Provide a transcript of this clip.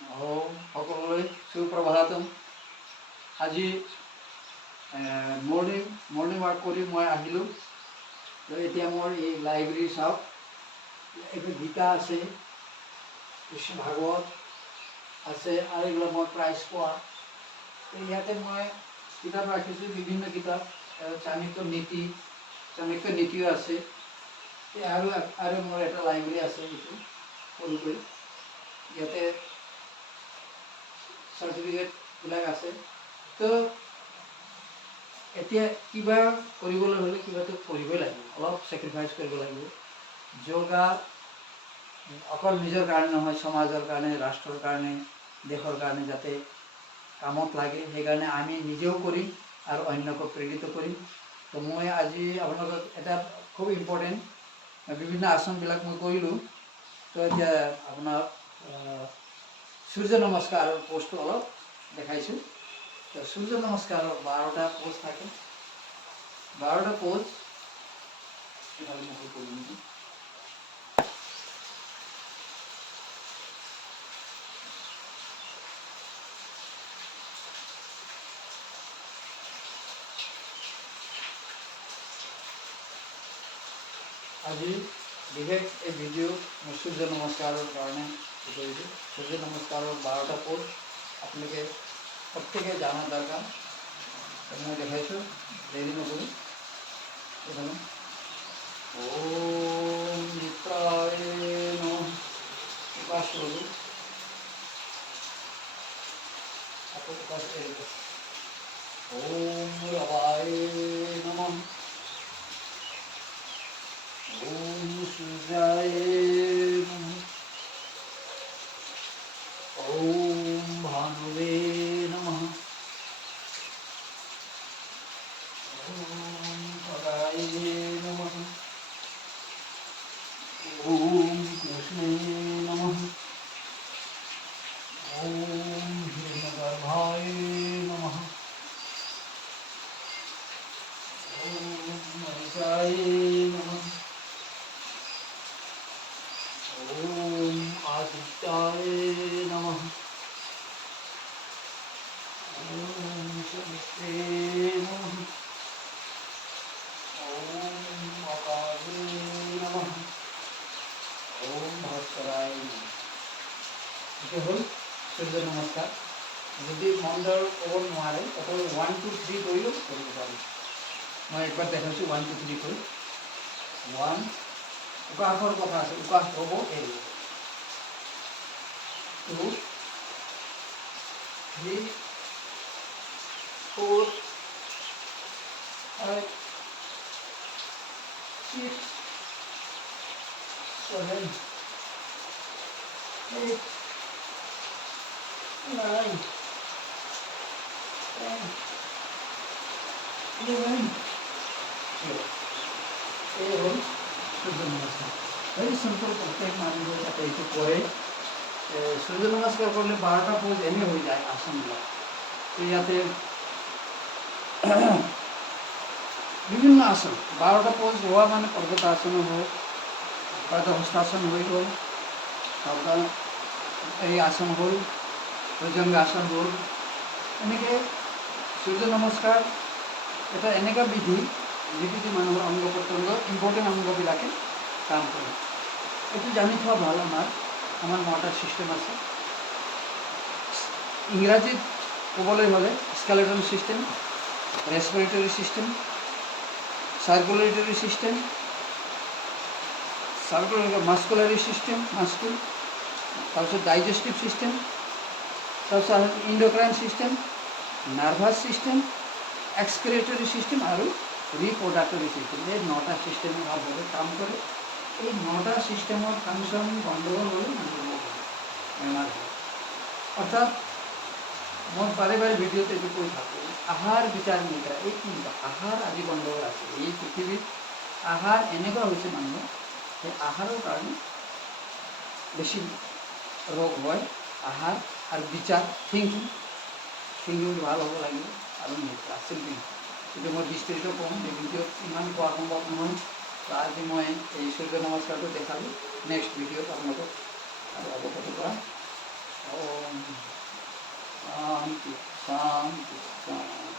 সকলোলৈ সুপ্ৰভাতম। আজি morning walk কৰি মই আহিলোঁ। তো এতিয়া মোৰ এই লাইব্ৰেৰী চাওক, এইটো গীতা আছে, কৃষ্ণ ভাগৱত আছে, আৰু এইবিলাক মই প্ৰাইজ পোৱা। ইয়াতে মই কিতাপ ৰাখিছোঁ, বিভিন্ন কিতাপ, চাণক্য নীতিও আছে। আৰু মোৰ এটা লাইব্ৰেৰী আছে, এইটো সৰুকৈ। ইয়াতে চাৰ্টিফিকেটবিলাক আছে। তো এতিয়া কিবা কৰিবলৈ হ'লে কিবাটো পঢ়িবই লাগিব, অলপ ছেক্ৰিফাইচ কৰিব লাগিব। যোগা অকল নিজৰ কাৰণে নহয়, সমাজৰ কাৰণে, ৰাষ্ট্ৰৰ কাৰণে, দেশৰ কাৰণে যাতে কামত লাগে, সেইকাৰণে আমি নিজেও কৰিম আৰু অন্যকো প্ৰেৰিত কৰিম। তো মই আজি আপোনালোকক এটা খুব ইম্পৰ্টেণ্ট বিভিন্ন আসনবিলাক মই কৰিলোঁ। তো এতিয়া আপোনাক সূৰ্য নমস্কাৰৰ পোজটো অলপ দেখাইছোঁ। তো সূৰ্য নমস্কাৰৰ 12টা পোজ থাকে, 12টা পোজ। আজি বিশেষ এই ভিডিঅ' মই সূৰ্য নমস্কাৰৰ কাৰণে কৰিছোঁ। সূৰ্য নমস্কাৰৰ 12টা পোজ আপোনালোকে প্ৰত্যেকে জানা দৰকাৰ। মই দেখাইছোঁ, দেৰি নকৰোঁ। ওম মিত্ৰায় নমঃ। উপাস কৰোঁ, আকৌ উপাস এৰিব। ওম ৰবায় নমঃ। ওম সূৰ্যায় নমঃ। ওম ভানুবে নমঃ। ওম খগায় নমঃ। ওম কৃষ্ণে নমঃ। ওম হিরণ্যগর্ভায় নমঃ। ওম মহেশায় নমঃ। ওম আদিত্যায় নমঃ। ওম সরস্বতে নমঃ। ওম অকালে নমঃ। ওম ভাস্করায় নমঃ। এটা হল সূর্য নমস্কার। যদি মন্ডল ক'ব নোৱাৰে, অকল 1 2 3 কৰিলেও কৰিব পাৰি। মই একবাৰ দেখাইছোঁ 1 2 3 কৰি। 1 উকাহৰ কথা আছে, উকাহ হ'ব এৰিব। 2 3 4 5 6 7 8 9 10 11 12। এই হ'ল সূর্য নমস্কার। ভেরি সিম্পল, প্রত্যেক মানুষ যাতে এইটো কৰে। সূর্য নমস্কার করলে 12টা পোজ এনে হৈ যায় আসনবিলাক। তো ইয়াতে বিভিন্ন আসন, 12টা পোজ হোৱা মানে পৰ্বতাসন হ'ল, পাদহস্তাসন হৈ গ'ল, তাৰপৰা এই আসন হ'ল, ভুজংগাসন হ'ল। এনেকৈ সূৰ্য নমস্কাৰ এটা এনেকুৱা বিধি যিটো মানুহৰ অংগ প্ৰত্যংগ, ইম্পৰ্টেণ্ট অংগবিলাকে কাম কৰে। এইটো জানি থোৱা ভাল। আমাৰ 9টা ছিষ্টেম আছে। ইংৰাজীত ক'বলৈ হ'লে skeleton system, respiratory system, circulatory system, muscular system, তাৰপিছত ডাইজেষ্টিভ ছিষ্টেম, তাৰপিছত endocrine system, nervous system, excretory system আৰু ৰিপ্ৰডাক্টৰী ছিষ্টেম। এই 9টা ছিষ্টেমে ভালদৰে কাম কৰে। এই 9টা ছিষ্টেমৰ ফাংচন গণ্ডগোল হ'লে মানুহৰ বেমাৰ হয়। অৰ্থাৎ মই বাৰে বাৰে ভিডিঅ'ত এইটো কৈ থাকোঁ, আহাৰ বিচাৰ নিদ্ৰা, এই তিনিটা আহাৰ আজি গণ্ডগোল আছে। এই পৃথিৱীত আহাৰ এনেকুৱা হৈছে মানুহৰ, সেই আহাৰৰ কাৰণে বেছি ৰোগ হয়। আহাৰ আৰু বিচাৰ, থিংকিং ভাল হ'ব লাগিব আৰু নিদ্ৰা, চিম্পিং। কিন্তু মই বিস্তৃত কম, এই ভিডিঅ'ত ইমান কোৱা সম্ভৱ নহয়। তো আজি মই এই সূৰ্য নমস্কাৰটো দেখালোঁ। নেক্সট ভিডিঅ'ত আপোনালোকক আৰু অৱগত কৰাম। ওম শান্তি শান্তি শান্তি।